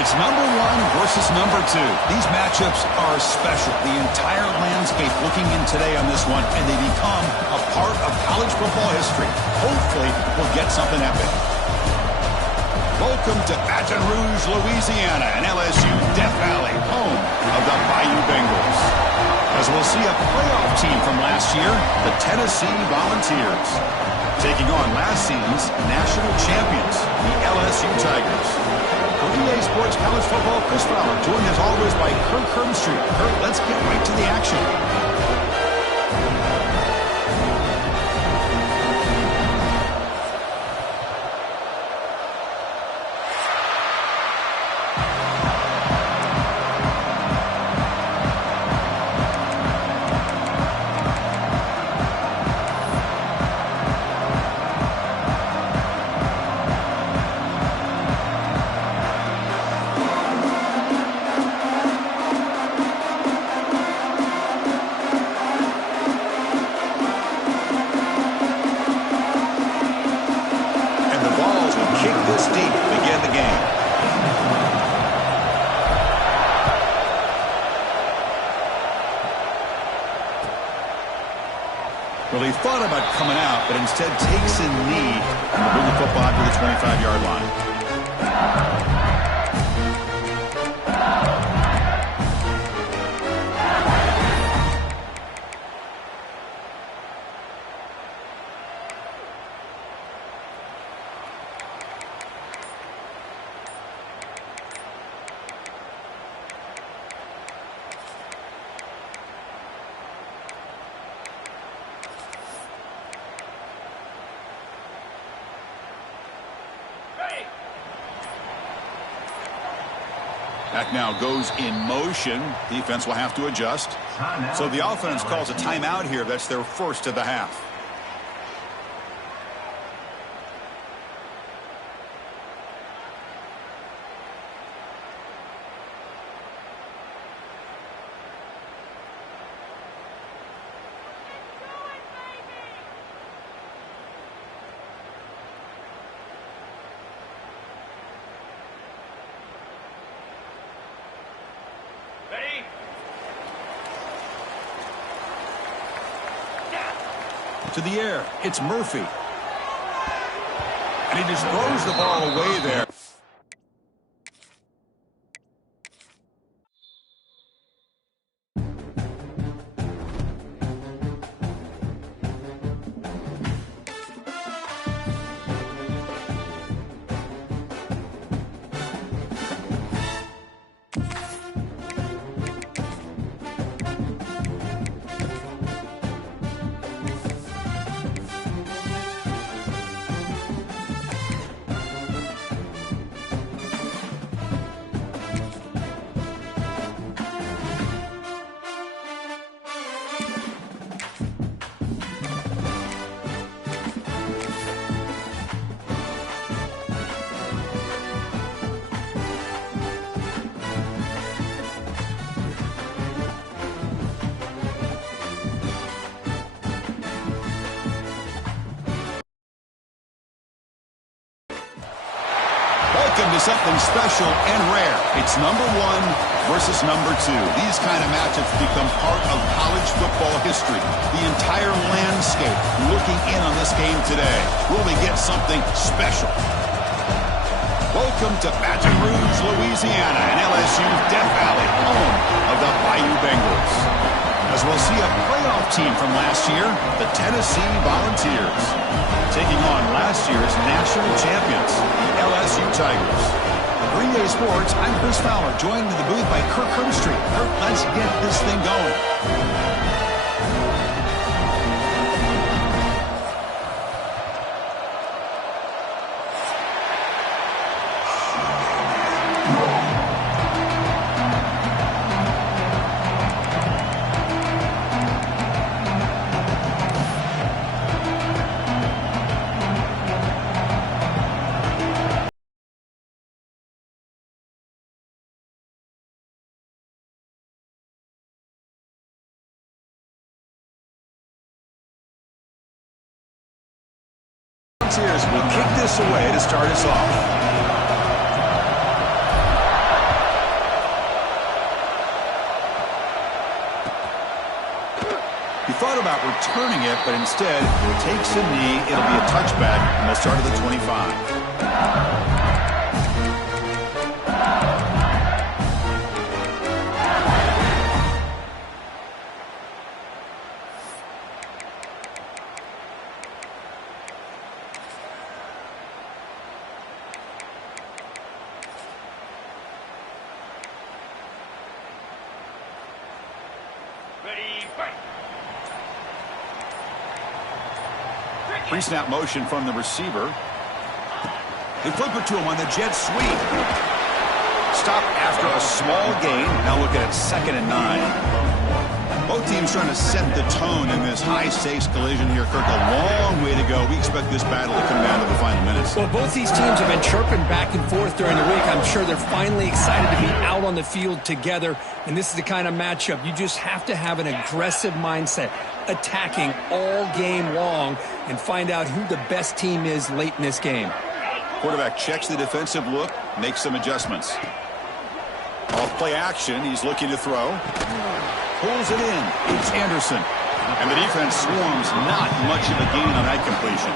It's number one versus number two. These matchups are special. The entire landscape looking in today on this one, and they become a part of college football history. Hopefully, we'll get something epic. Welcome to Baton Rouge, Louisiana, and LSU Death Valley, home of the Bayou Bengals. As we'll see a playoff team from last year, the Tennessee Volunteers, taking on last season's national champions, the LSU Tigers. For EA Sports College Football, Chris Fowler, joined as always by Kirk Herbstreit. Kirk, let's get right to the action. Well, he thought about coming out, but instead takes a knee and will bring the football to the 25-yard line. That now goes in motion. Defense will have to adjust. So the offense calls a timeout here. That's their first of the half. To the air, it's Murphy. And he just throws the ball away there. To something special and rare. It's number one versus number two. These kind of matchups become part of college football history. The entire landscape looking in on this game today. Will we get something special? Welcome to Baton Rouge, Louisiana, and LSU's Death Valley, home of the Bayou Bengals. As we'll see a playoff team from last year, the Tennessee Volunteers, taking on last year's national champions, the LSU Tigers. For EA Sports, I'm Chris Fowler, joined in the booth by Kirk Herbstreit. Kirk, let's get this thing going. Volunteers will kick this away to start us off. thought about returning it, but instead takes a knee. It'll be a touchback, and they'll start at the 25. Pre-snap motion from the receiver. They flip it to him on the jet sweep. Stop after a small gain. Now look at it, 2nd and 9. Both teams trying to set the tone in this high-stakes collision here. Kirk, a long way to go. We expect this battle to come down to the final minutes. Well, both these teams have been chirping back and forth during the week. I'm sure they're finally excited to be out on the field together. And this is the kind of matchup you just have to have an aggressive mindset, attacking all game long, and find out who the best team is late in this game. Quarterback checks the defensive look, makes some adjustments. Off play action, he's looking to throw. Pulls it in. It's Anderson. And the defense swarms, not much of a gain on that completion.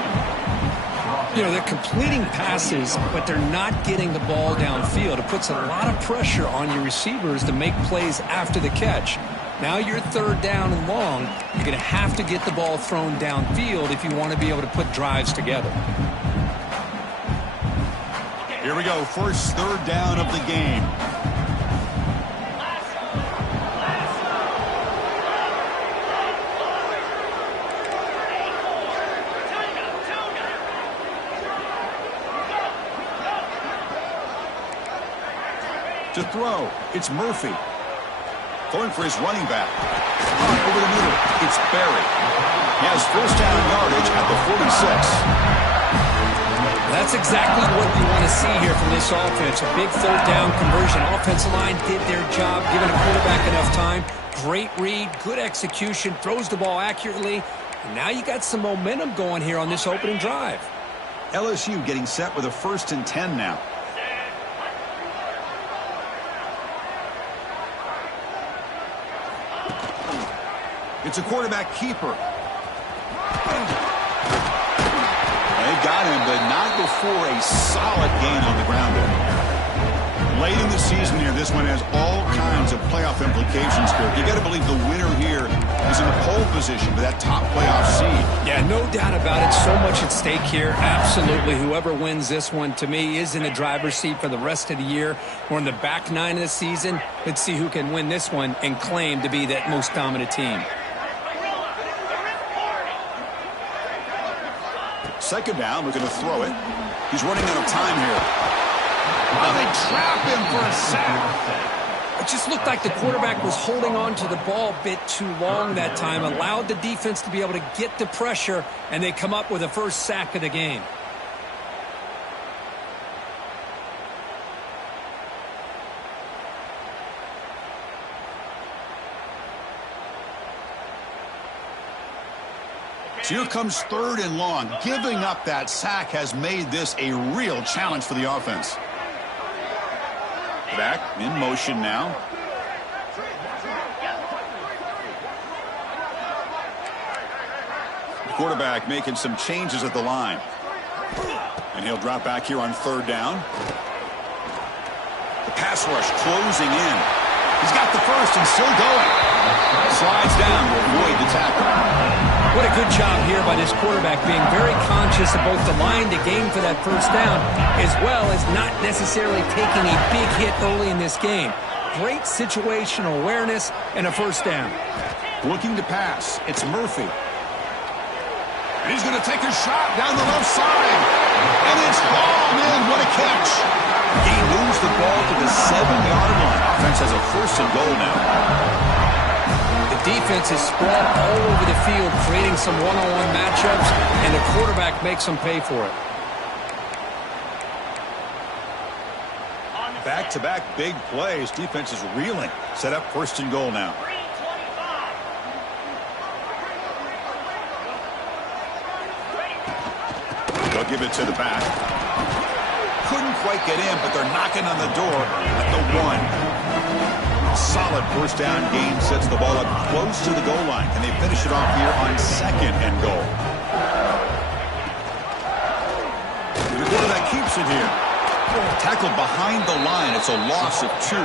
You know, they're completing passes, but they're not getting the ball downfield. It puts a lot of pressure on your receivers to make plays after the catch. Now you're 3rd down and long. You're going to have to get the ball thrown downfield if you want to be able to put drives together. Here we go. First 3rd down of the game. To throw, it's Murphy. Going for his running back. Over the middle, it's Barry. He has 1st down yardage at the 46. That's exactly what you want to see here from this offense. A big 3rd down conversion. Offensive line did their job, giving a quarterback enough time. Great read, good execution, throws the ball accurately. And now you got some momentum going here on this opening drive. LSU getting set with a 1st and 10 now. It's a quarterback keeper. They got him, but not before a solid gain on the ground there. Late in the season here, this one has all kinds of playoff implications, Kirk. You got to believe the winner here is in the pole position for that top playoff seed. Yeah, no doubt about it. So much at stake here. Absolutely. Whoever wins this one, to me, is in the driver's seat for the rest of the year. We're in the back 9 of the season. Let's see who can win this one and claim to be that most dominant team. 2nd down, we're going to throw it. He's running out of time here. Oh, they trap him for a sack. It just looked like the quarterback was holding on to the ball a bit too long that time, allowed the defense to be able to get the pressure, and they come up with the 1st sack of the game. So here comes 3rd and long. Giving up that sack has made this a real challenge for the offense. Back in motion now. The quarterback making some changes at the line. And he'll drop back here on 3rd down. The pass rush closing in. He's got the 1st and still going. Slides down to avoid the tackle. What a good job here by this quarterback, being very conscious of both the line to gain for that 1st down, as well as not necessarily taking a big hit early in this game. Great situational awareness and a 1st down. Looking to pass. It's Murphy. And he's going to take a shot down the left side. And it's hauled in. What a catch. He moves the ball to the 7-yard line. Offense has a 1st and goal now. Defense is spread all over the field, creating some one-on-one matchups, and the quarterback makes them pay for it. Back-to-back big plays. Defense is reeling. Set up 1st and goal now. They'll give it to the back. Couldn't quite get in, but they're knocking on the door at the 1. Solid first down gain sets the ball up close to the goal line. Can they finish it off here on 2nd and goal? And the quarterback keeps it here. Tackled behind the line. It's a loss of 2.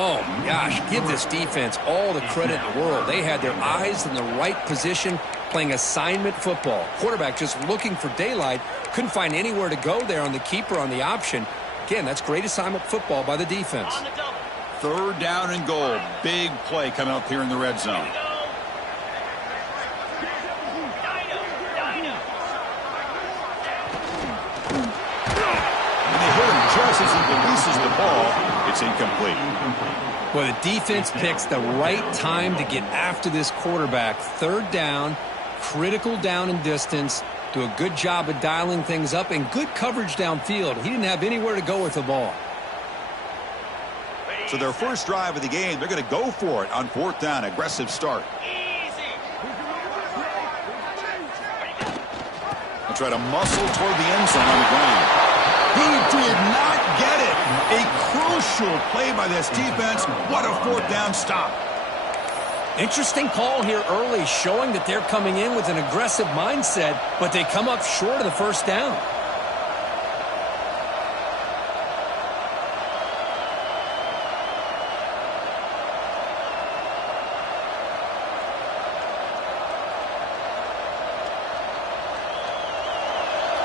Oh, gosh, give this defense all the credit in the world. They had their eyes in the right position, playing assignment football. Quarterback just looking for daylight. Couldn't find anywhere to go there on the keeper on the option. Again, that's great assignment football by the defense. 3rd down and goal. Big play coming up here in the red zone. And they hit him just as he releases the ball. It's incomplete. Well, the defense picks the right time to get after this quarterback. 3rd down, critical down and distance. Do a good job of dialing things up and good coverage downfield. He didn't have anywhere to go with the ball. So their first drive of the game, they're going to go for it on 4th down. Aggressive start. They'll try to muscle toward the end zone on the ground. He did not get it. A crucial play by this defense. What a 4th down stop. Interesting call here early, showing that they're coming in with an aggressive mindset, but they come up short of the first down.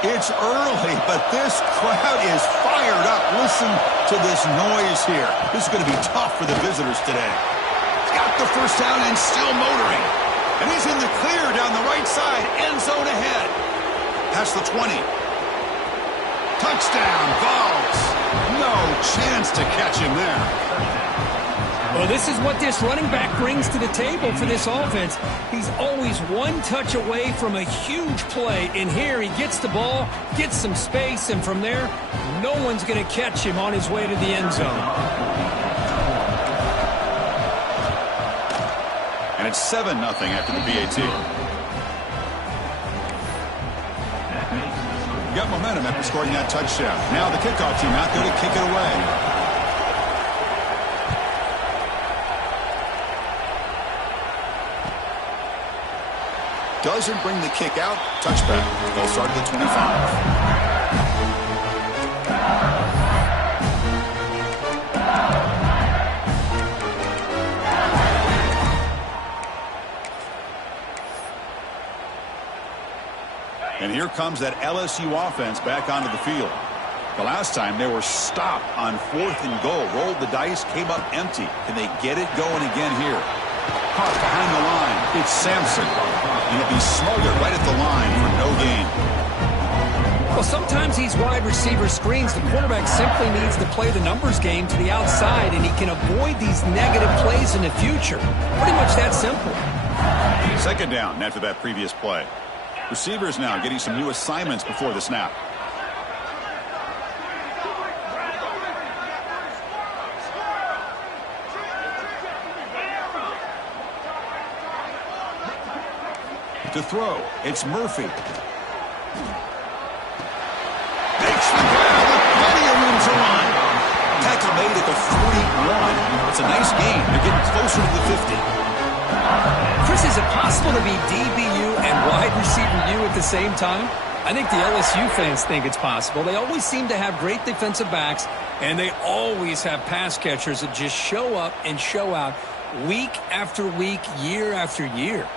It's early, but this crowd is fired up. Listen to this noise here. This is going to be tough for the visitors today. Got the first down and still motoring. And he's in the clear down the right side. End zone ahead. Past the 20. Touchdown, Vols. No chance to catch him there. Well, this is what this running back brings to the table for this offense. He's always one touch away from a huge play. And here he gets the ball, gets some space, and from there, no one's going to catch him on his way to the end zone. And it's 7-0 after the PAT. Got momentum after scoring that touchdown. Now the kickoff team out there to kick it away. Doesn't bring the kick out. Touchback. They'll start at the 25. And here comes that LSU offense back onto the field. The last time they were stopped on 4th and goal. Rolled the dice, came up empty. Can they get it going again here? Caught behind the line. It's Sampson. And he'll be smothered right at the line for no gain. Well, sometimes these wide receiver screens, the quarterback simply needs to play the numbers game to the outside, and he can avoid these negative plays in the future. Pretty much that simple. 2nd down after that previous play. Receivers now getting some new assignments before the snap. To throw, it's Murphy. Makes the grab with plenty of room to run. Tackle made at the 41. It's a nice gain. They're getting closer to the 50. Chris, is it possible to be DBU and wide receiver U at the same time? I think the LSU fans think it's possible. They always seem to have great defensive backs, and they always have pass catchers that just show up and show out week after week, year after year.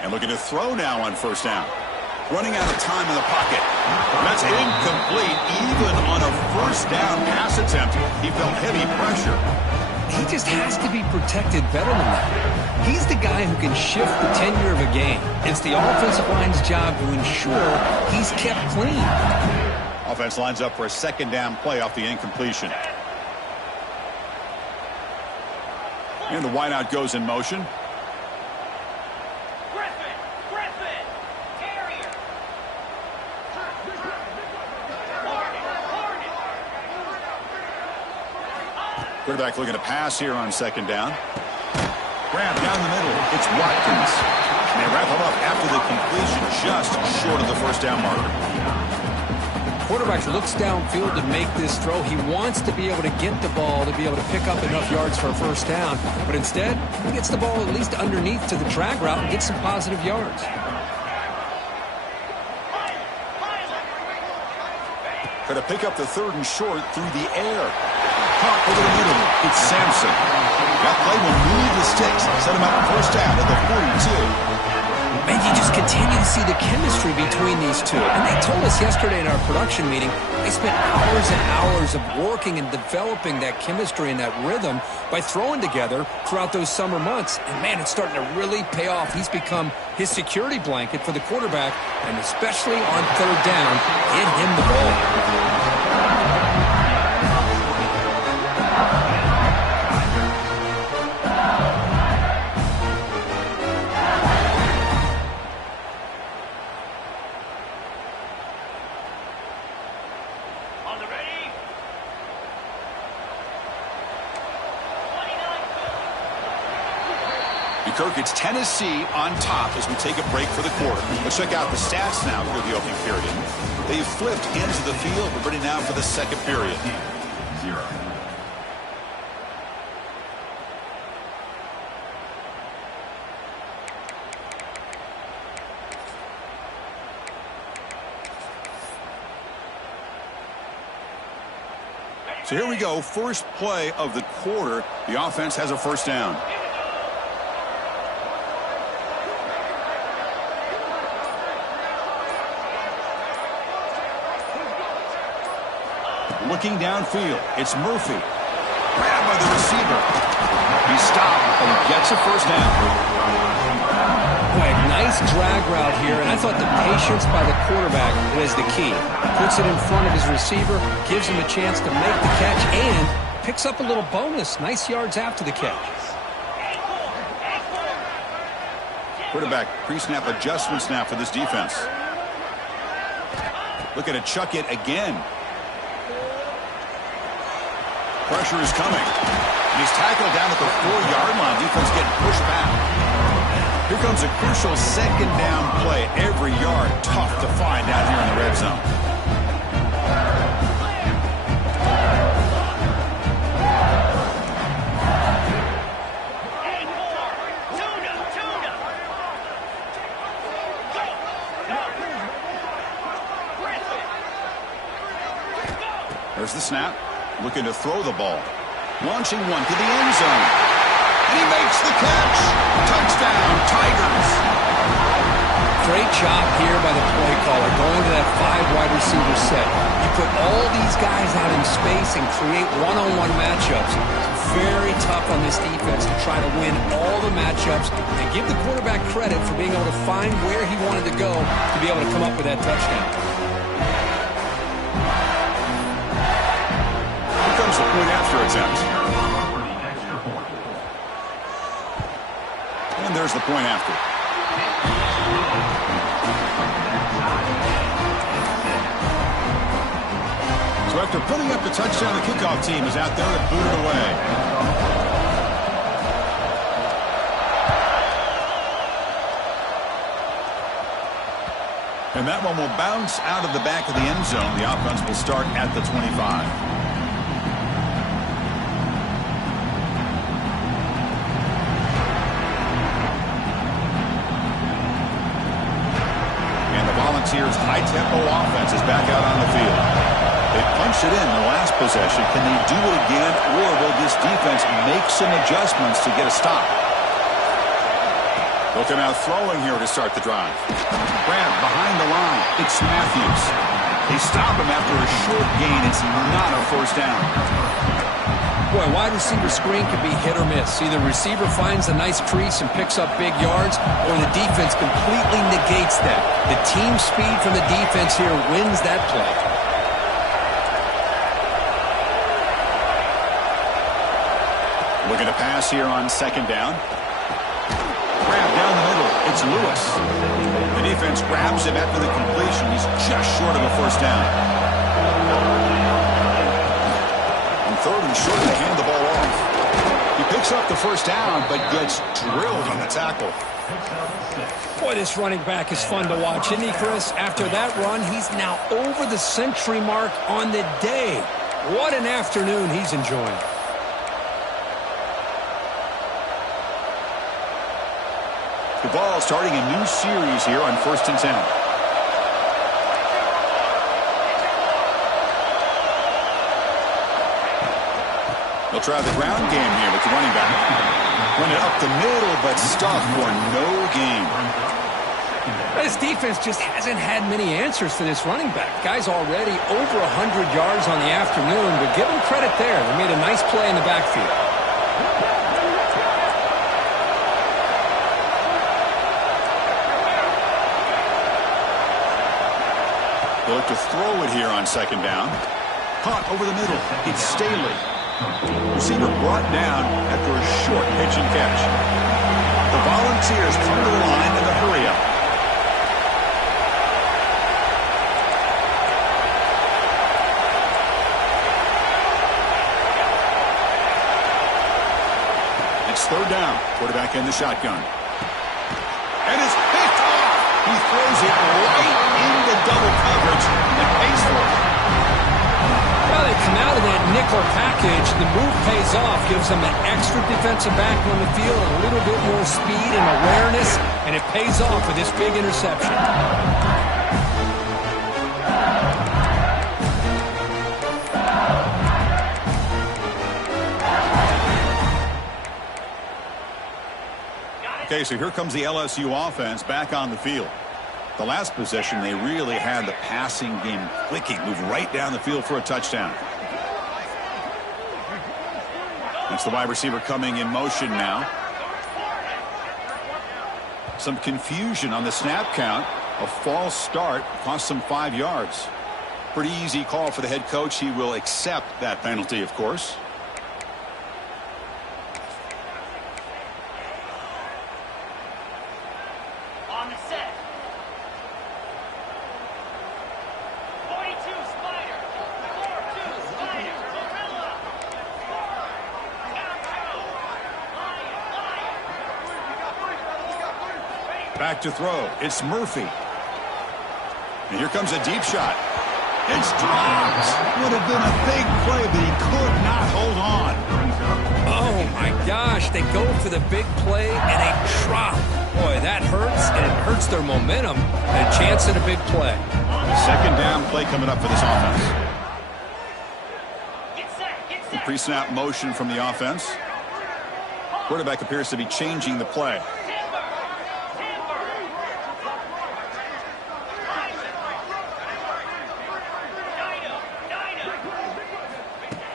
And looking to throw now on 1st down. Running out of time in the pocket. That's incomplete. Even on a 1st down pass attempt, he felt heavy pressure. He just has to be protected better than that. He's the guy who can shift the tenure of a game. It's the offensive line's job to ensure he's kept clean. Offense lines up for a 2nd down play off the incompletion. And the wideout goes in motion. Quarterback looking to pass here on 2nd down. Grab down the middle. It's Watkins. And they wrap him up after the completion, just short of the 1st down marker. quarterback looks downfield to make this throw. He wants to be able to get the ball to be able to pick up enough yards for a first down. But instead, he gets the ball at least underneath to the drag route and gets some positive yards. Going to pick up the 3rd and short through the air. Caught over the middle. It's Sampson. That play will move the sticks. Set him up first down at the 42. Man, you just continue to see the chemistry between these two. And they told us yesterday in our production meeting, they spent hours and hours of working and developing that chemistry and that rhythm by throwing together throughout those summer months. And, man, it's starting to really pay off. He's become his security blanket for the quarterback, and especially on 3rd down, get him the ball. Kirk, it's Tennessee on top as we take a break for the quarter. Let's check out the stats now for the opening period. They've flipped into the field. We're ready now for the second period. 0. So here we go. First play of the quarter. The offense has a first down. Looking downfield, it's Murphy. Grabbed by the receiver. He stopped and gets a first down. Boy, nice drag route here, and I thought the patience by the quarterback was the key. Puts it in front of his receiver, gives him a chance to make the catch, and picks up a little bonus. Nice yards after the catch. Quarterback pre-snap adjustments now for this defense. Looking to chuck it again. Pressure is coming. And he's tackled down at the 4-yard line. Defense getting pushed back. Here comes a crucial second down play. Every yard tough to find down here in the red zone. There's the snap. Looking to throw the ball. Launching one to the end zone. And he makes the catch. Touchdown, Tigers. Great job here by the play caller, going to that 5 wide receiver set. You put all these guys out in space and create one-on-one matchups. It's very tough on this defense to try to win all the matchups and give the quarterback credit for being able to find where he wanted to go to be able to come up with that touchdown. The point after attempt. And there's the point after. So after putting up the touchdown, the kickoff team is out there to boot it away. And that one will bounce out of the back of the end zone. The offense will start at the 25. Volunteers' high-tempo offense is back out on the field. They punched it in the last possession. Can they do it again, or will this defense make some adjustments to get a stop? Looking out throwing here to start the drive. Grab behind the line. It's Matthews. They stop him after a short gain. It's not a first down. Boy, wide receiver screen can be hit or miss. Either receiver finds a nice crease and picks up big yards, or the defense completely negates that. The team speed from the defense here wins that play. Looking to pass here on second down. Grab down the middle. It's Lewis. The defense grabs him after the completion. He's just short of a first down. Third and short, they hand the ball off. He picks up the first down, but gets drilled on the tackle. Boy, this running back is fun to watch, isn't he, Chris? After that run, he's now over the century mark on the day. What an afternoon he's enjoying. The ball starting a new series here on 1st and 10. They'll try the ground game here with the running back. Run it up the middle, but stuffed for no gain. This defense just hasn't had many answers for this running back. Guy's already over 100 yards on the afternoon, but give him credit there. They made a nice play in the backfield. They'll look to throw it here on 2nd down. Caught over the middle. It's Staley. Receiver brought down after a short pitch and catch. The Volunteers come to the line in the hurry-up. It's 3rd down. Quarterback in the shotgun. And it's picked off. He throws it right into double coverage and pays for it. Well, they come out of that nickel package. The move pays off, gives them an extra defensive back on the field, a little bit more speed and awareness, and it pays off with this big interception. Okay, so here comes the LSU offense back on the field. The last possession, they really had the passing game clicking. Move right down the field for a touchdown. That's the wide receiver coming in motion now. Some confusion on the snap count. A false start cost them 5 yards. Pretty easy call for the head coach. He will accept that penalty, of course. Back to throw. It's Murphy. And here comes a deep shot. It's dropped. Would have been a big play, but he could not hold on. Oh, my gosh. They go for the big play, and they drop. Boy, that hurts, and it hurts their momentum. And a chance at a big play. 2nd down play coming up for this offense. Pre-snap motion from the offense. Quarterback appears to be changing the play.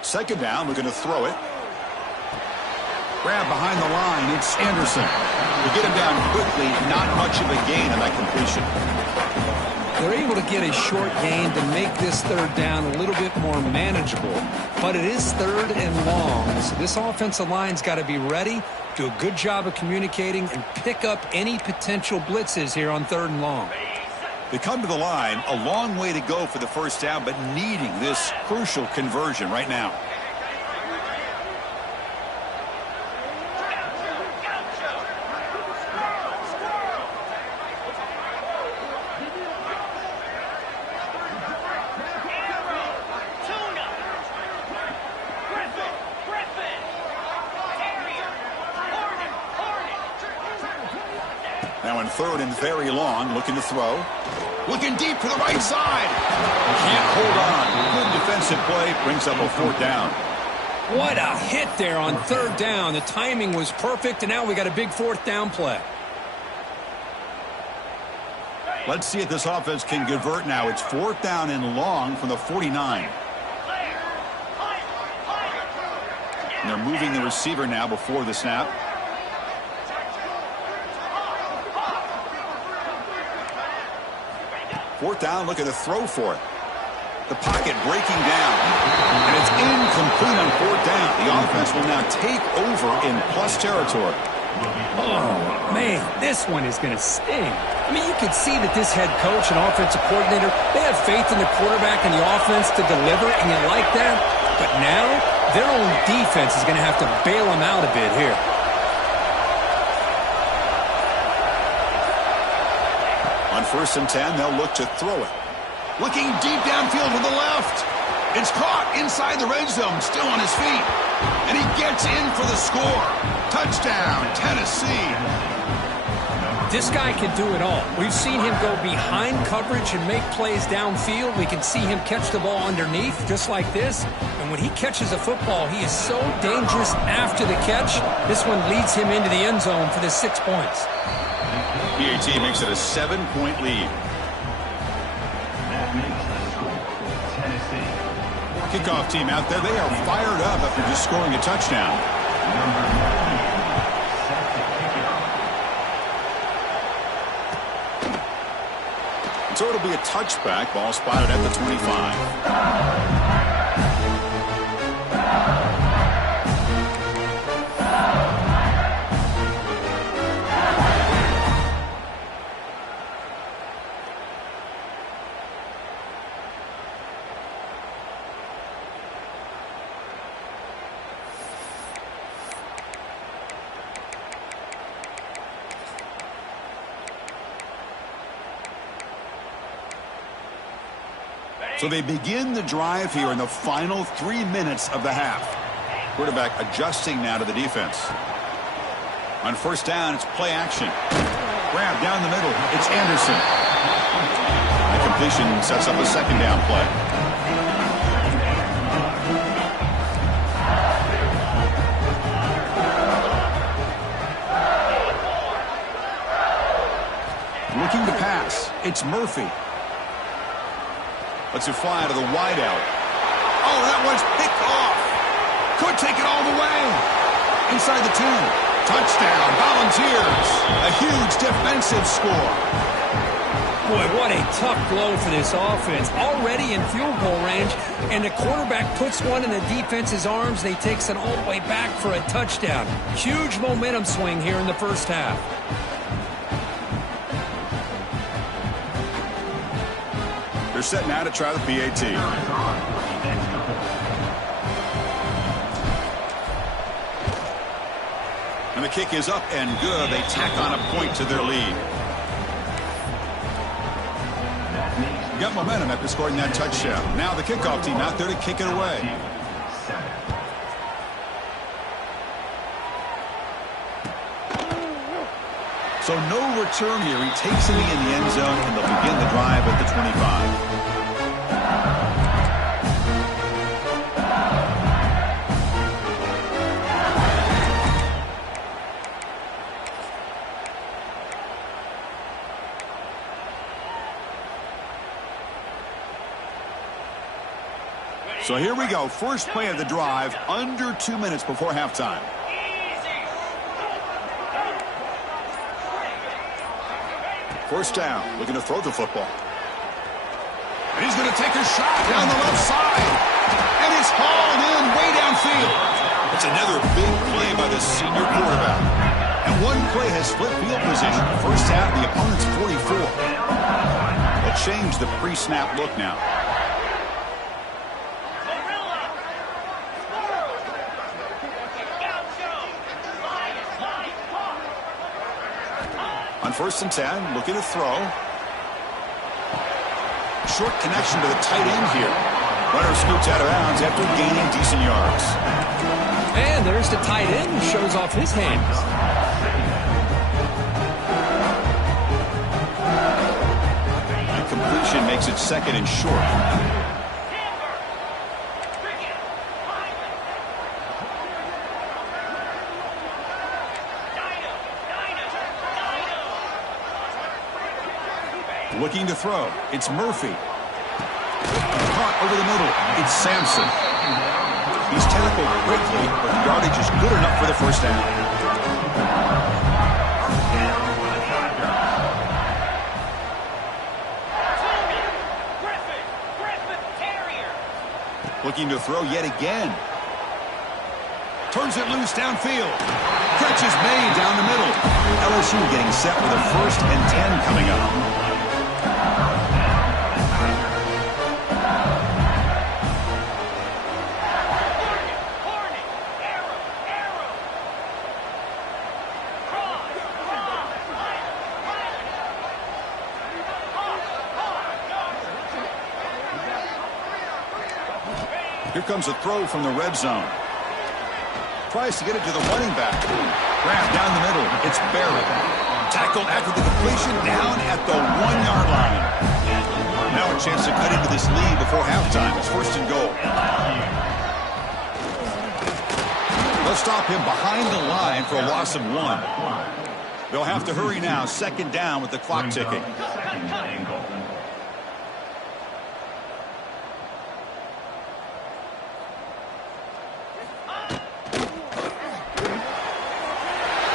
2nd down, looking to throw it. Grab behind the line, it's Anderson. To get him down quickly, not much of a gain on that completion. They're able to get a short gain to make this 3rd down a little bit more manageable. But it is 3rd and long, so this offensive line's got to be ready, do a good job of communicating, and pick up any potential blitzes here on 3rd and long. They come to the line, a long way to go for the 1st down, but needing this crucial conversion right now. Now in 3rd and very long, looking to throw. Looking deep to the right side. Can't hold on. Good defensive play. Brings up a 4th down. What a hit there on 3rd down. The timing was perfect, and now we got a big 4th down play. Let's see if this offense can convert now. It's 4th down and long from the 49. And they're moving the receiver now before the snap. Fourth down, looking to throw for it. The pocket breaking down. And it's incomplete on 4th down. The offense will now take over in plus territory. Oh, man, this one is going to sting. I mean, you can see that this head coach and offensive coordinator, they have faith in the quarterback and the offense to deliver, and you like that. But now, their own defense is going to have to bail them out a bit here. On 1st and 10, they'll look to throw it. Looking deep downfield to the left. It's caught inside the red zone, still on his feet. And he gets in for the score. Touchdown, Tennessee. This guy can do it all. We've seen him go behind coverage and make plays downfield. We can see him catch the ball underneath, just like this. And when he catches a football, he is so dangerous after the catch. This one leads him into the end zone for the 6 points. PAT makes it a 7-point lead. Kickoff team out there, they are fired up after just scoring a touchdown. So it'll be a touchback. Ball spotted at the 25. So they begin the drive here in the final 3 minutes of the half. Quarterback adjusting now to the defense. On 1st down, it's play action. Grab down the middle. It's Anderson. The completion sets up a 2nd down play. Looking to pass. It's Murphy. Lets it fly to the wideout. Oh, that one's picked off. Could take it all the way. Inside the 2. Touchdown, Volunteers. A huge defensive score. Boy, what a tough blow for this offense. Already in field goal range, and the quarterback puts one in the defense's arms. They takes it all the way back for a touchdown. Huge momentum swing here in the first half. They're set now to try the PAT. And the kick is up and good. They tack on a point to their lead. Got momentum after scoring that touchdown. Now the kickoff team out there to kick it away. So no return here. He takes it in the end zone, and they'll begin the drive at the 25. So here we go. First play of the drive, under 2 minutes before halftime. First down, looking to throw the football. And he's going to take a shot down the left side. And it's hauled in way downfield. It's another big play by the senior quarterback. And one play has split field position. First half, the opponent's 44. They'll change the pre-snap look now. On 1st and 10, looking to throw. Short connection to the tight end here. Runner scoots out of bounds after gaining decent yards. And there's the tight end who shows off his hands. The completion makes it 2nd and short. Looking to throw. It's Murphy. Caught over the middle. It's Sampson. He's tackled quickly, but the yardage is good enough for the first down. Looking to throw yet again. Turns it loose downfield. Catch is made down the middle. LSU getting set with a 1st and 10 coming up. Here comes a throw from the red zone. Tries to get it to the running back. Grab down the middle. It's Barrett. Tackled after the completion down at the 1-yard line. Now a chance to cut into this lead before halftime. It's first and goal. They'll stop him behind the line for a loss of 1. They'll have to hurry now. Second down with the clock ticking.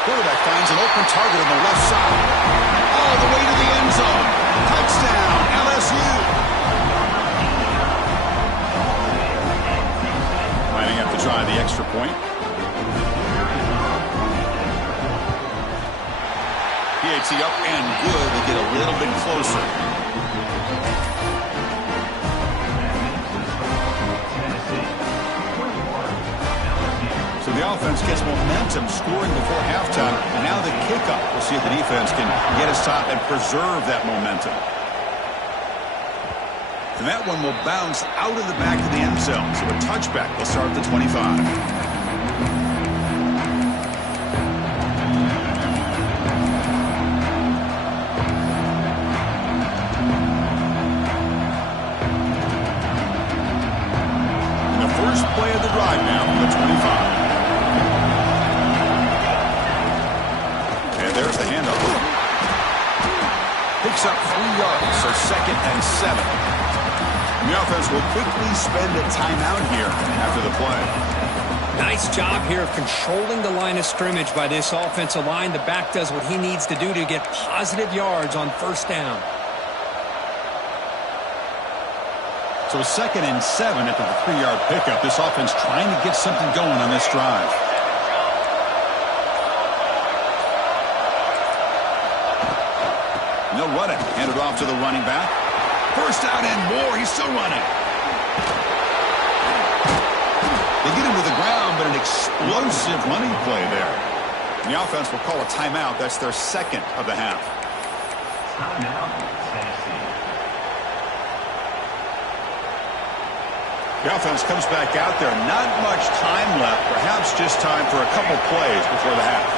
Quarterback finds an open target on the left side. All the way to the end zone. Touchdown, LSU. Lining up to try the extra point. PAT up and good to get a little bit closer. So the offense gets momentum scoring before halftime. And now the kickoff. We'll see if the defense can get a stop and preserve that momentum. And that one will bounce out of the back of the end zone. So a touchback will start at the 25. Play of the drive now from the 25. And there's the handoff. Picks up 3 yards, so second and 7. And the offense will quickly spend a timeout here after the play. Nice job here of controlling the line of scrimmage by this offensive line. The back does what he needs to do to get positive yards on first down. So second and 7 after the 3-yard pickup. This offense trying to get something going on this drive. And they'll run it. Hand it off to the running back. First down and more. He's still running. They get him to the ground, but an explosive running play there. And the offense will call a timeout. That's their second of the half. The offense comes back out there. Not much time left. Perhaps just time for a couple plays before the half.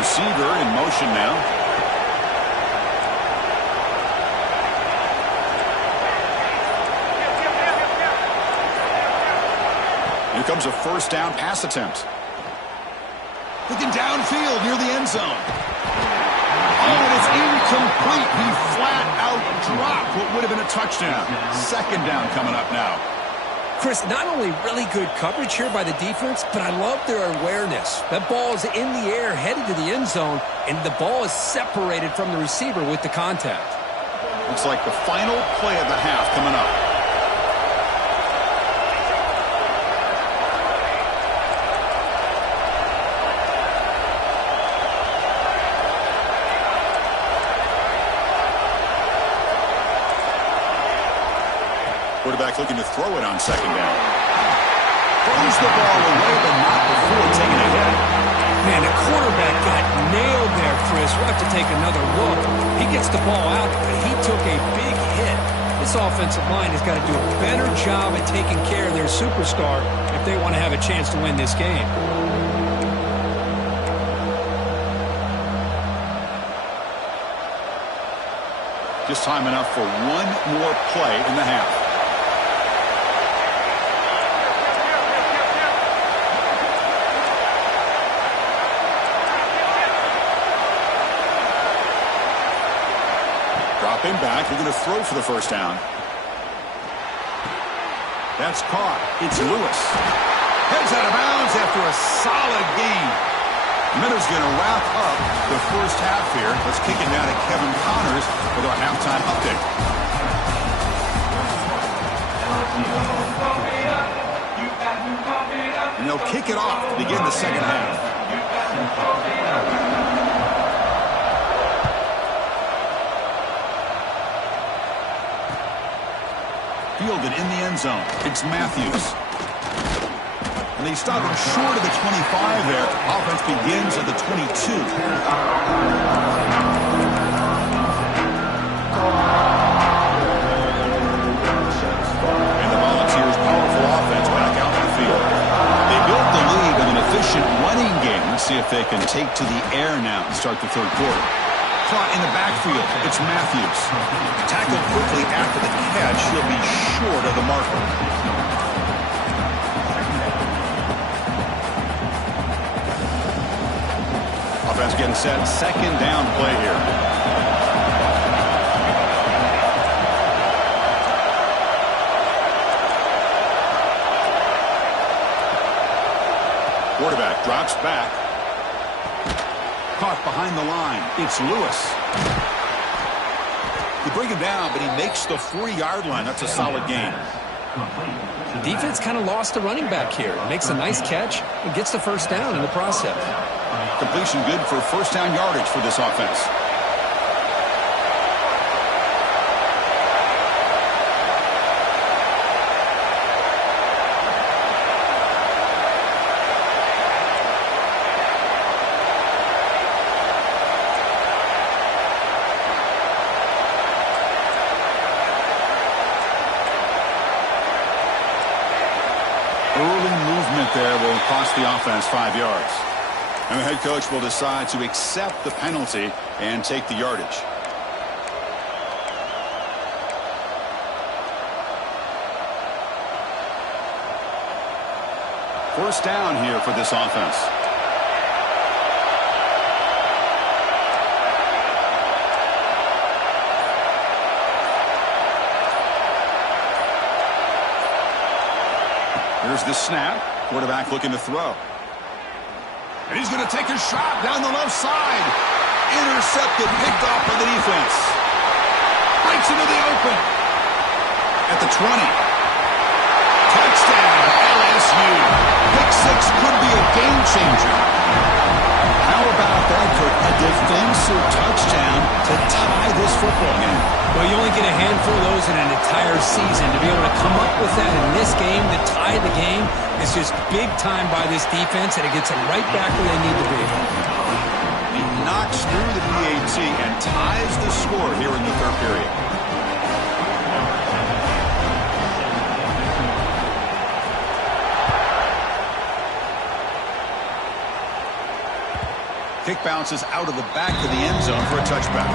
Receiver in motion now. Here comes a first down pass attempt. Looking downfield near the end zone. Oh, and it's incomplete. He flat out dropped what would have been a touchdown. Second down coming up now. Chris, not only really good coverage here by the defense, but I love their awareness. That ball is in the air, headed to the end zone, and the ball is separated from the receiver with the contact. Looks like the final play of the half coming up. Quarterback looking to throw it on second down. Throws the ball away, but not before taking a hit. Man, the quarterback got nailed there, Chris. We'll have to take another look. He gets the ball out, but he took a big hit. This offensive line has got to do a better job at taking care of their superstar if they want to have a chance to win this game. Just time enough for one more play in the half. Dropping back, they're going to throw for the first down. That's caught. It's Lewis. Heads out of bounds after a solid gain. Miller's going to wrap up the first half here. Let's kick it down to Kevin Connors with our halftime update. And they'll kick it off to begin the second half. Fielded in the end zone. It's Matthews. And they stop him short of the 25 there. Offense begins at the 22. And the Volunteers' powerful offense see if they can take to the air now and start the third quarter. Caught in the backfield. It's Matthews. Tackled quickly after the catch. He'll be short of the marker. Offense getting set. Second down play here. Quarterback drops back. Caught behind the line. It's Lewis. You bring him down, but he makes the 40-yard line. That's a solid gain. The defense kind of lost the running back here. Makes a nice catch and gets the first down in the process. Completion good for first down yardage for this offense. There will cost the offense 5 yards. And the head coach will decide to accept the penalty and take the yardage. First down here for this offense. Here's the snap. Quarterback looking to throw. And he's going to take a shot down the left side. Intercepted, picked off by the defense. Breaks into the open. At the 20. Touchdown, LSU. Pick six could be a game changer. How about that for a defensive touchdown to tie this football game? Well, you only get a handful of those in an entire season. To be able to come up with that in this game, to tie the game, is just big time by this defense, and it gets them right back where they need to be. He knocks through the PAT and ties the score here in the third period. Kick bounces out of the back of the end zone for a touchback.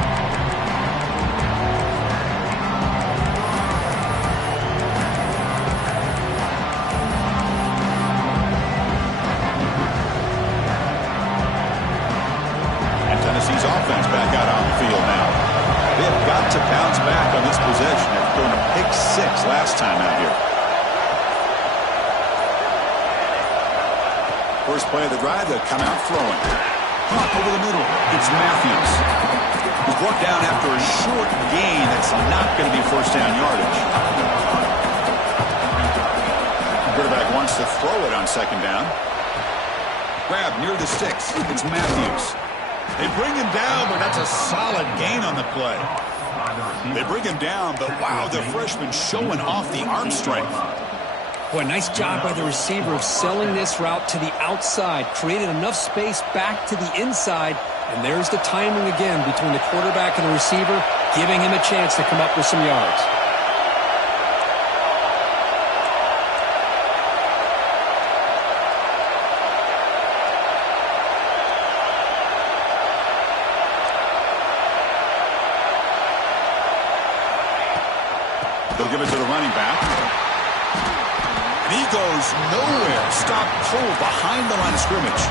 And Tennessee's offense back out on the field now. They have got to bounce back on this possession after going a pick six last time out here. First play of the drive, they'll come out throwing. Over the middle, it's Matthews. He's brought down after a short gain. That's not going to be first down yardage. The quarterback wants to throw it on second down. Grab near the sticks. It's Matthews. They bring him down, but that's a solid gain on the play. They bring him down, but wow, the freshman showing off the arm strength. Boy, nice job by the receiver of selling this route to the outside. Created enough space back to the inside. And there's the timing again between the quarterback and the receiver, giving him a chance to come up with some yards. They'll give it to the running back. He goes nowhere. Stop pull behind the line of scrimmage.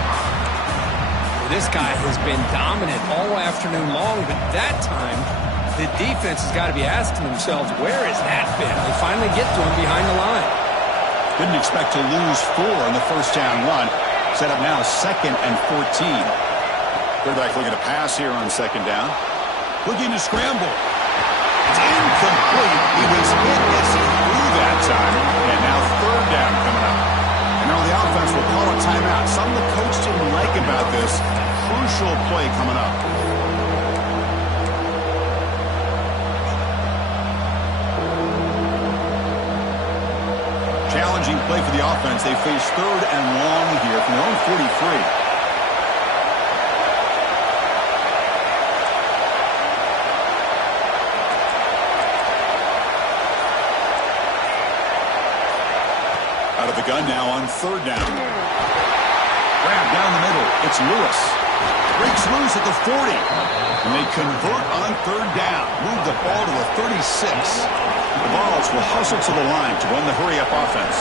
Well, this guy has been dominant all afternoon long, but that time the defense has got to be asking themselves, where has that been? They finally get to him behind the line. Didn't expect to lose 4 on the first down run. Set up now second and 14. Quarterback looking to pass here on second down. Looking to scramble. It's incomplete. He was hit as he threw that time. And now third down coming up. And now the offense will call a timeout. Something the coach didn't like about this. Crucial play coming up. Challenging play for the offense. They face third and long here from their own 43. Out of the gun now on third down. Grab down the middle. It's Lewis. Breaks loose at the 40. And they convert on third down. Move the ball to the 36. The Vols will hustle to the line to run the hurry-up offense.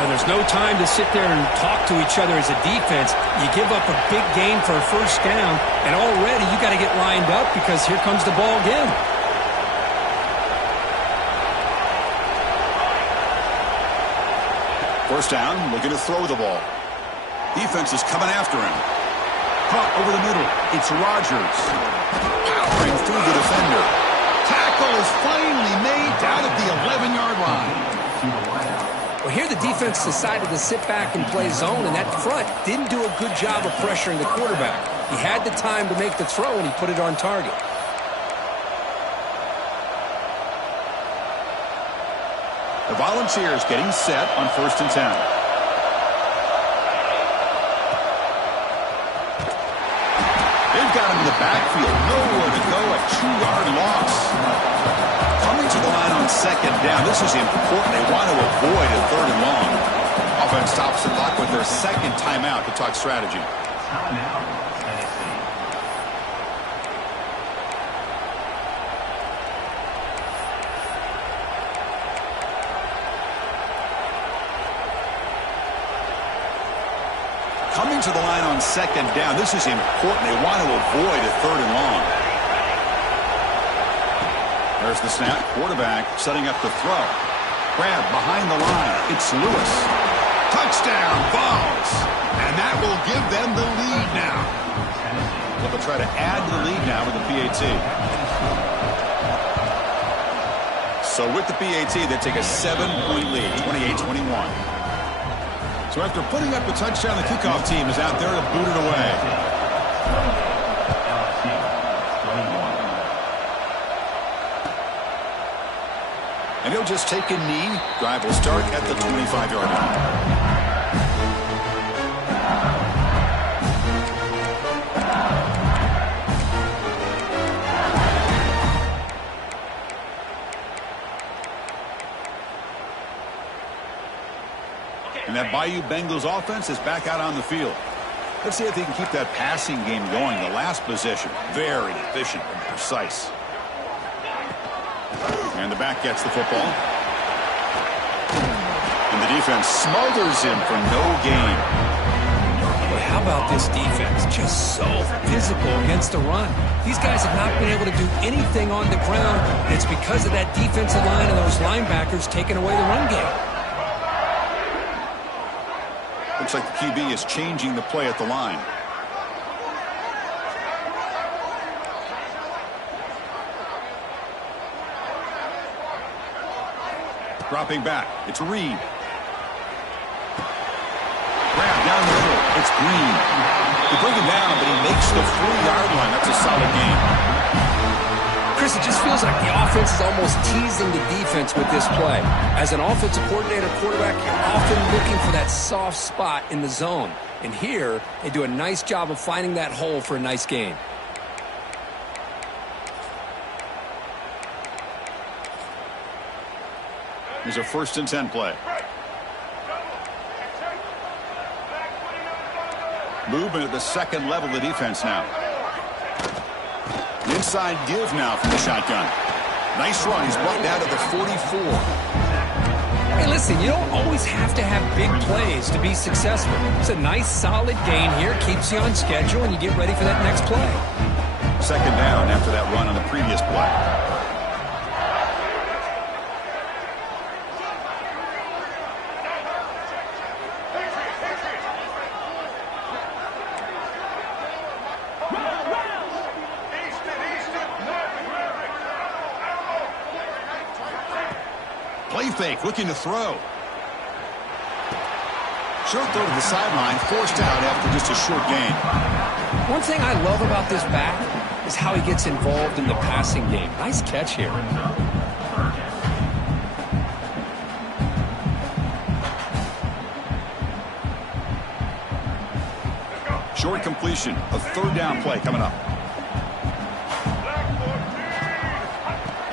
And there's no time to sit there and talk to each other as a defense. You give up a big gain for a first down, and already you got to get lined up because here comes the ball again. First down, looking to throw the ball. Defense is coming after him. Caught over the middle. It's Rodgers. Powering through the defender. Tackle is finally made down at the 11-yard line. Well, here the defense decided to sit back and play zone, and that front didn't do a good job of pressuring the quarterback. He had the time to make the throw, and he put it on target. The Volunteers getting set on 1st and 10. They've got him in the backfield. Nowhere to go. A 2-yard loss. Coming to the line on 2nd down. This is important. They want to avoid a 3rd and long. Offense stops the clock with their 2nd timeout to talk strategy. Coming to the line on 2nd down. This is important. They want to avoid a 3rd and long. There's the snap. Quarterback setting up the throw. Grab behind the line. It's Lewis. Touchdown, Vols. And that will give them the lead now. They'll try to add to the lead now with the PAT. So with the PAT, they take a 7-point lead, 28-21. So after putting up a touchdown, the kickoff team is out there to boot it away. And he'll just take a knee. Drive will start at the 25-yard line. And that Bayou Bengals offense is back out on the field. Let's see if they can keep that passing game going. The last possession, very efficient and precise. And the back gets the football. And the defense smothers him for no gain. But how about this defense? Just so physical against the run. These guys have not been able to do anything on the ground, and it's because of that defensive line and those linebackers taking away the run game. Looks like the QB is changing the play at the line. Dropping back. It's Reed. Grab down the middle. It's Green. They bring him down, but he makes the 4-yard line. That's a solid game. Chris, it just feels like the offense is almost teasing the defense with this play. As an offensive coordinator, quarterback, you're often looking for that soft spot in the zone. And here, they do a nice job of finding that hole for a nice gain. Here's a 1st and 10 play. Movement at the 2nd level of the defense now. Inside give now from the shotgun. Nice run. He's brought down to the 44. Hey, listen, you don't always have to have big plays to be successful. It's a nice, solid gain here. Keeps you on schedule, and you get ready for that next play. 2nd down after that run on the previous play. Play fake, looking to throw. Short throw to the sideline, forced out after just a short gain. One thing I love about this back is how he gets involved in the passing game. Nice catch here. Short completion, a 3rd down play coming up.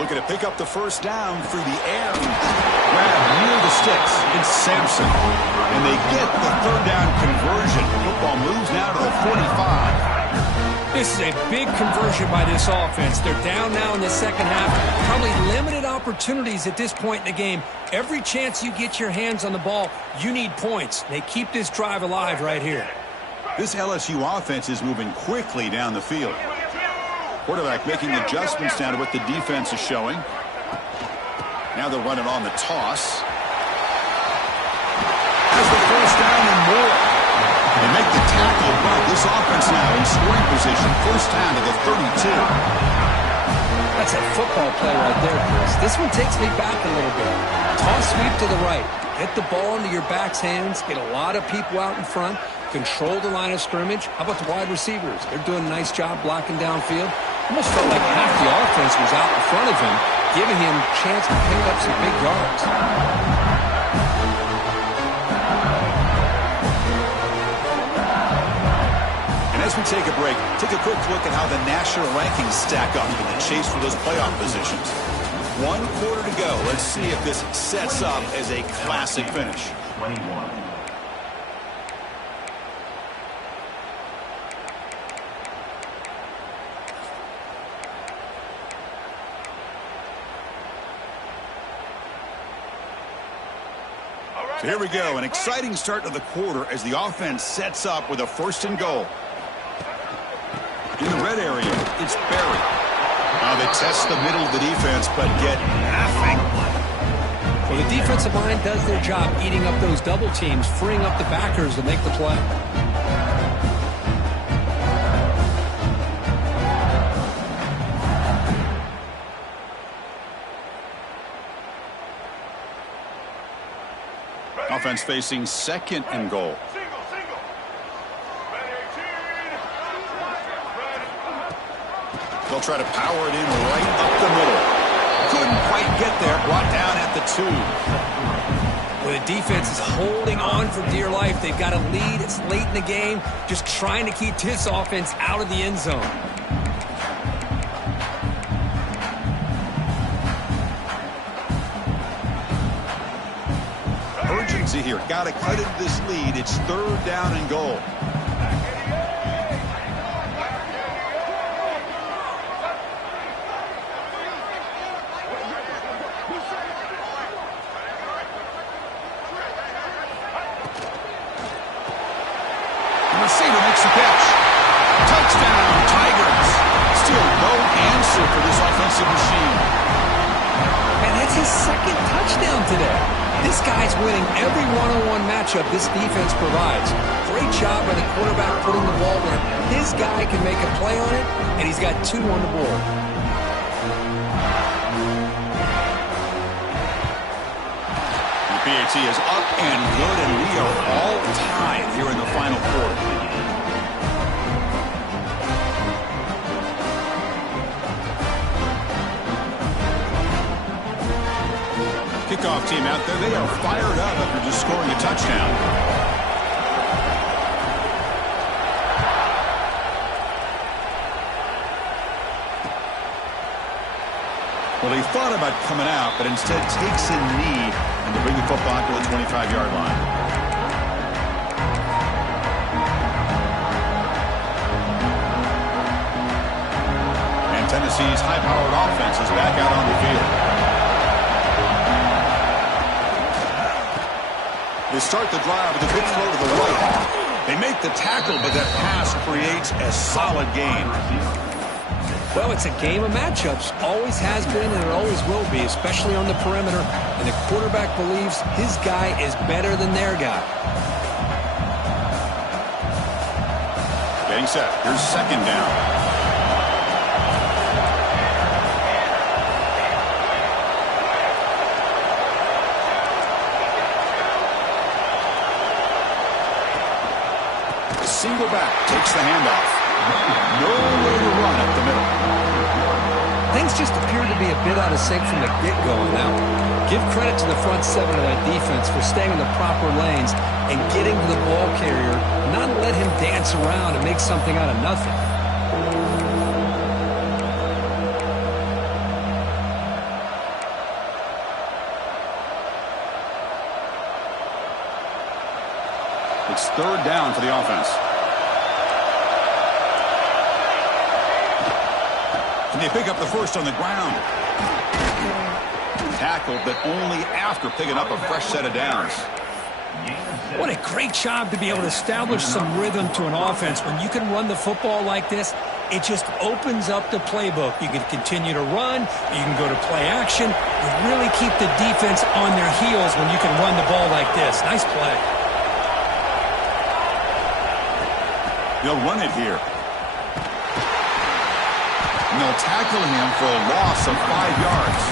looking to pick up the first down through the air. Grab near the sticks. It's Sampson. And they get the third down conversion. Football moves now to the 45. This is a big conversion by this offense. They're down now in the second half. Probably limited opportunities at this point in the game. Every chance you get your hands on the ball, you need points. They keep this drive alive right here. This LSU offense is moving quickly down the field. Quarterback making adjustments now to what the defense is showing. Now they'll run it on the toss. Has the first down and more. They make the tackle, but this offense now in scoring position. First down to the 32. That's a football play right there, Chris. This one takes me back a little bit. Toss sweep to the right. Get the ball into your back's hands. Get a lot of people out in front. Control the line of scrimmage. How about the wide receivers? They're doing a nice job blocking downfield. Almost felt like half the offense was out in front of him, giving him a chance to pick up some big yards. And as we take a break, take a quick look at how the national rankings stack up in the chase for those playoff positions. 1 quarter to go. Let's see if this sets up as a classic finish. 21. So here we go, an exciting start to the quarter as the offense sets up with a 1st and goal. In the red area, it's Berry. Now they test the middle of the defense, but get nothing. Well, the defensive line does their job eating up those double teams, freeing up the backers to make the play. Offense facing 2nd and goal. They'll try to power it in right up the middle. Couldn't quite get there. Brought down at the 2. Well, the defense is holding on for dear life. They've got a lead. It's late in the game. Just trying to keep this offense out of the end zone. Urgency here. Got to cut into this lead. It's 3rd down and goal. Receiver makes the catch. Touchdown, Tigers. Still no answer for this offensive machine. And that's his 2nd touchdown today. This guy's winning every one-on-one matchup this defense provides. Great job by the quarterback putting the ball where his guy can make a play on it, and he's got 2 on the board. The PAT is up and good, and we are all tied here in the final quarter. Kickoff team out there, they are fired up after just scoring a touchdown. Well, he thought about coming out, but instead takes a knee and to bring the football to the 25-yard line. And Tennessee's high-powered offense is back out on the field. They start the drive with a good throw to the right. They make the tackle, but that pass creates a solid gain. Well, it's a game of matchups. Always has been and it always will be, especially on the perimeter. And the quarterback believes his guy is better than their guy. Getting set. Here's 2nd down. Single back, takes the handoff. Nowhere to run up the middle. Things just appear to be a bit out of sync from the get-go now. Give credit to the front 7 of that defense for staying in the proper lanes and getting to the ball carrier, not let him dance around and make something out of nothing. It's third down for the offense. And they pick up the first on the ground. Tackled, but only after picking up a fresh set of downs. What a great job to be able to establish some rhythm to an offense. When you can run the football like this, it just opens up the playbook. You can continue to run. You can go to play action. You really keep the defense on their heels when you can run the ball like this. Nice play. They'll run it here. And they'll tackle him for a loss of 5 yards.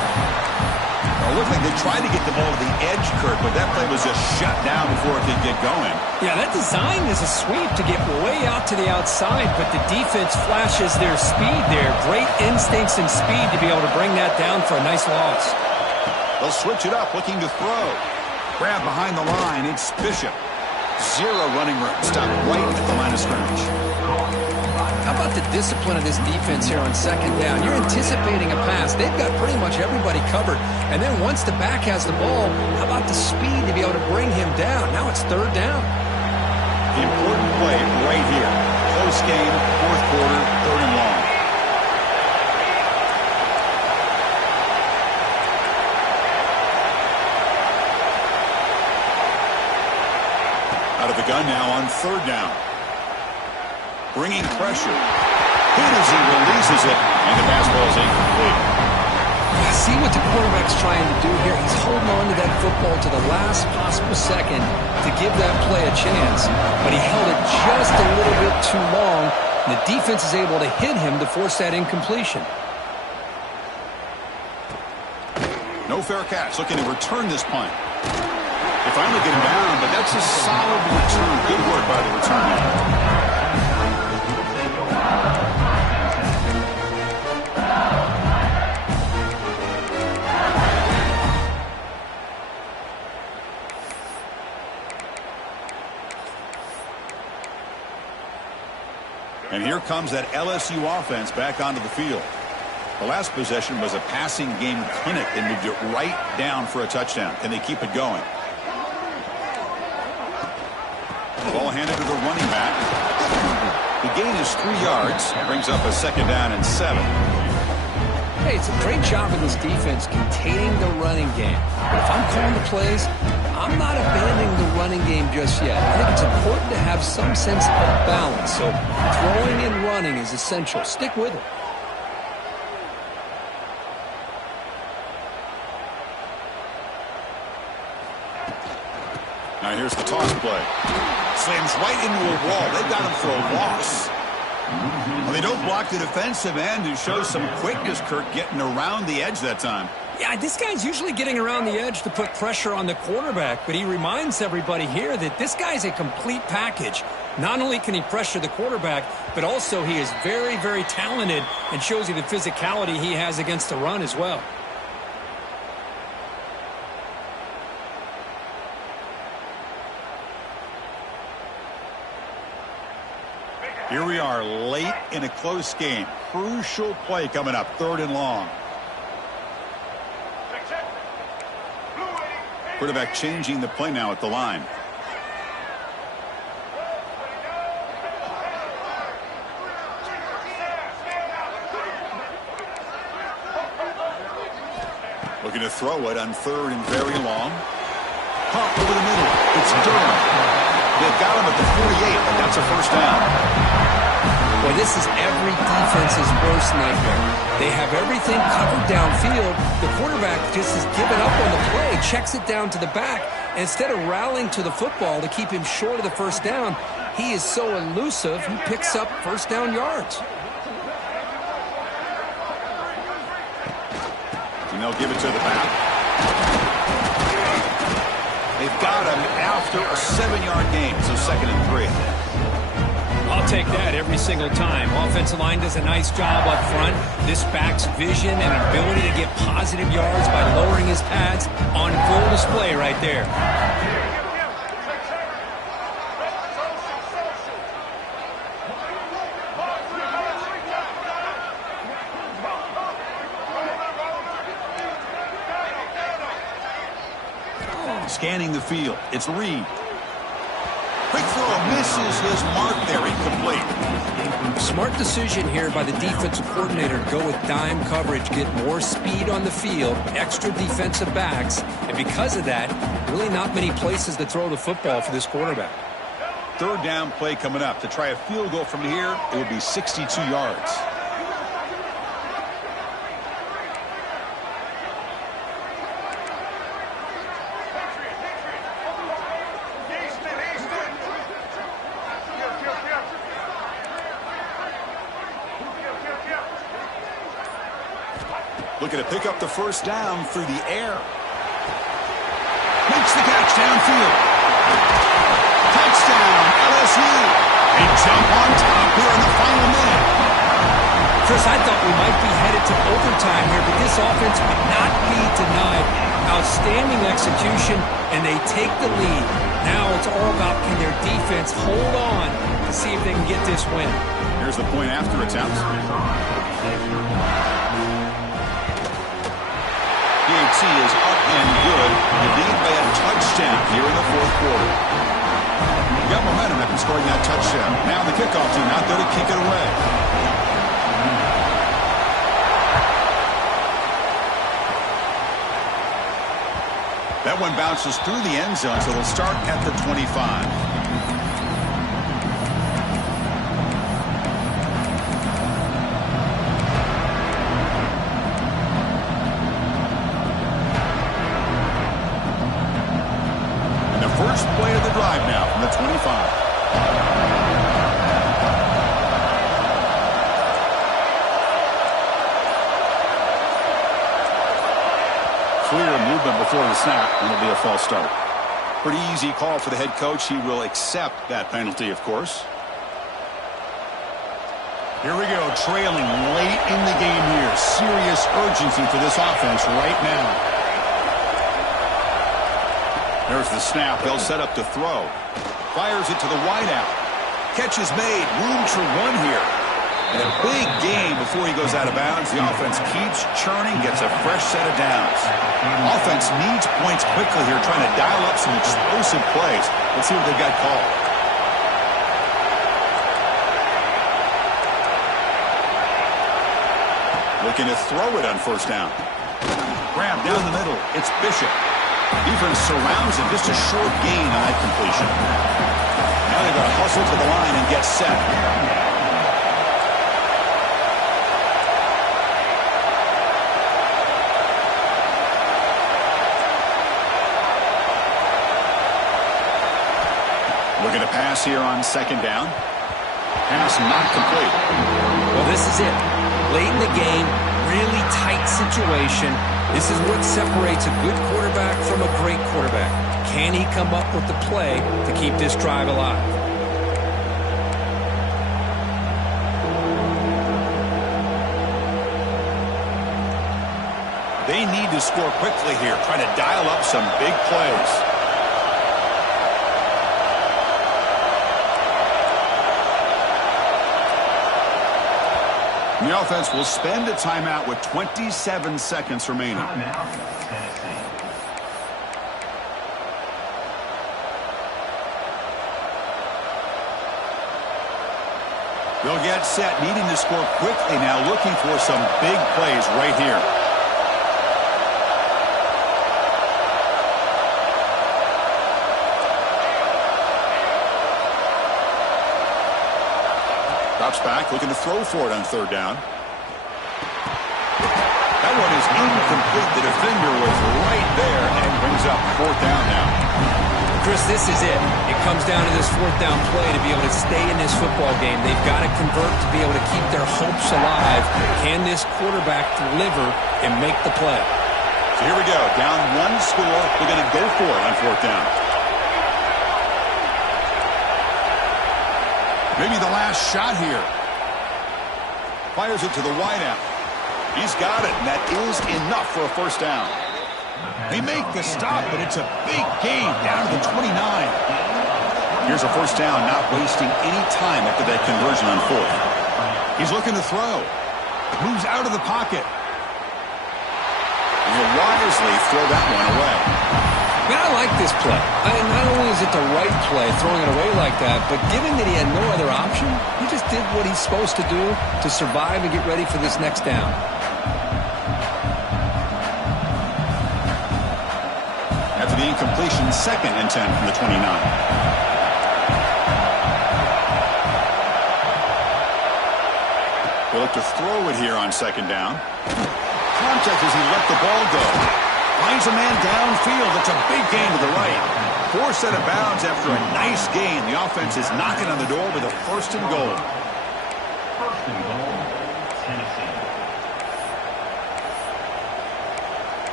It looked like they tried to get the ball to the edge, Kirk, but that play was just shut down before it could get going. Yeah, that design is a sweep to get way out to the outside, but the defense flashes their speed there. Great instincts and speed to be able to bring that down for a nice loss. They'll switch it up, looking to throw. Grab behind the line, it's Bishop. Zero running room. Stop right at the line of scrimmage. How about the discipline of this defense here on second down? You're anticipating a pass. They've got pretty much everybody covered. And then once the back has the ball, how about the speed to be able to bring him down? Now it's third down. Important play right here. Close game, fourth quarter, third and long. Out of the gun now on third down. Bringing pressure. Hit as he releases it, and the pass ball is incomplete. See what the quarterback's trying to do here. He's holding on to that football to the last possible second to give that play a chance. But he held it just a little bit too long. And the defense is able to hit him to force that incompletion. No fair catch. Looking to return this punt. They finally get him down, but that's a solid return. Good work by the returner. And here comes that LSU offense back onto the field. The last possession was a passing game clinic. They moved it right down for a touchdown. Can they keep it going? Ball handed to the running back. The gain is 3 yards. Brings up a second down and 7. Hey, it's a great job of this defense containing the running game. But if I'm calling the plays, I'm not abandoning the running game just yet. I think it's important to have some sense of balance. So throwing and running is essential. Stick with it. Now here's the toss play. Slams right into a wall. They've got him for a loss. Well, they don't block the defensive end and show some quickness, Kirk, getting around the edge that time. Yeah, this guy's usually getting around the edge to put pressure on the quarterback, but he reminds everybody here that this guy's a complete package. Not only can he pressure the quarterback, but also he is very, very talented and shows you the physicality he has against the run as well. Here we are late in a close game. Crucial play coming up, third and long. Quarterback changing the play now at the line. Looking to throw it on third and very long. Pump over the middle. It's Durham. They've got him at the 48, and that's a first down. Boy, this is every defense's worst nightmare. They have everything covered downfield. The quarterback just has given up on the play, checks it down to the back, and instead of rallying to the football to keep him short of the first down, he is so elusive, he picks up first down yards. And they'll give it to the back. They've got him after a 7-yard gain, so 2nd and 3. I'll take that every single time. Offensive line does a nice job up front. This back's vision and ability to get positive yards by lowering his pads on full display right there. Scanning the field, it's Reed. Quick throw misses his mark there, incomplete. Smart decision here by the defensive coordinator to go with dime coverage, get more speed on the field, extra defensive backs, and because of that, really not many places to throw the football for this quarterback. Third down play coming up. To try a field goal from here, it would be 62 yards. Looking to pick up the first down through the air. Makes the catch downfield. Touchdown, LSU. They jump on top here in the final minute. Chris, I thought we might be headed to overtime here, but this offense would not be denied. Outstanding execution, and they take the lead. Now it's all about can their defense hold on to see if they can get this win. Here's the point after attempt. PAT is up and good. The lead by a touchdown here in the fourth quarter. You got momentum after scoring that touchdown. Now the kickoff team out there to kick it away. That one bounces through the end zone, so they'll start at the 25. First play of the drive now from the 25. Clear movement before the snap, and it'll be a false start. Pretty easy call for the head coach. He will accept that penalty, of course. Here we go, trailing late in the game here. Serious urgency for this offense right now. There's the snap. They'll set up to throw. Fires it to the wideout. Catch is made. Room to run here. And a big gain before he goes out of bounds. The offense keeps churning, gets a fresh set of downs. Offense needs points quickly here, trying to dial up some explosive plays. Let's see what they've got called. Looking to throw it on first down. Grab down the middle. It's Bishop. Defense surrounds him. Just a short gain on that completion. Now they've got to hustle to the line and get set. Looking to pass here on second down. Pass not complete. Well, this is it. Late in the game, really tight situation. This is what separates a good quarterback from a great quarterback. Can he come up with the play to keep this drive alive? They need to score quickly here, trying to dial up some big plays. The offense will spend a timeout with 27 seconds remaining. They'll get set, needing to score quickly now, looking for some big plays right here. Drops back, looking to throw for it on third down. That one is incomplete. The defender was right there and brings up fourth down now. Chris, this is it. It comes down to this fourth down play to be able to stay in this football game. They've got to convert to be able to keep their hopes alive. Can this quarterback deliver and make the play? So here we go. Down one score. They're going to go for it on fourth down. Maybe the last shot here. Fires it to the wideout. He's got it, and that is enough for a first down. They make the stop, but it's a big gain down to the 29. Here's a first down, not wasting any time after that conversion on fourth. He's looking to throw. Moves out of the pocket. And he'll wisely throw that one away. Man, I like this play. Not only is it the right play, throwing it away like that, but given that he had no other option, he just did what he's supposed to do to survive and get ready for this next down. After the incompletion, 2nd and 10 from the 29. We'll look to throw it here on 2nd down. Contact as he let the ball go. Finds a man downfield. It's a big gain to the right. 4 set of bounds after a nice gain. The offense is knocking on the door with a 1st and goal. 1st and goal, Tennessee.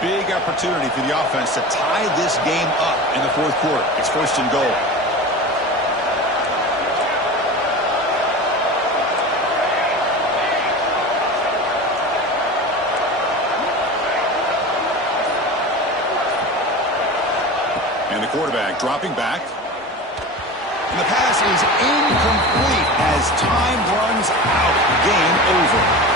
Big opportunity for the offense to tie this game up in the 4th quarter. It's 1st and goal. And the quarterback dropping back. And the pass is incomplete as time runs out. Game over.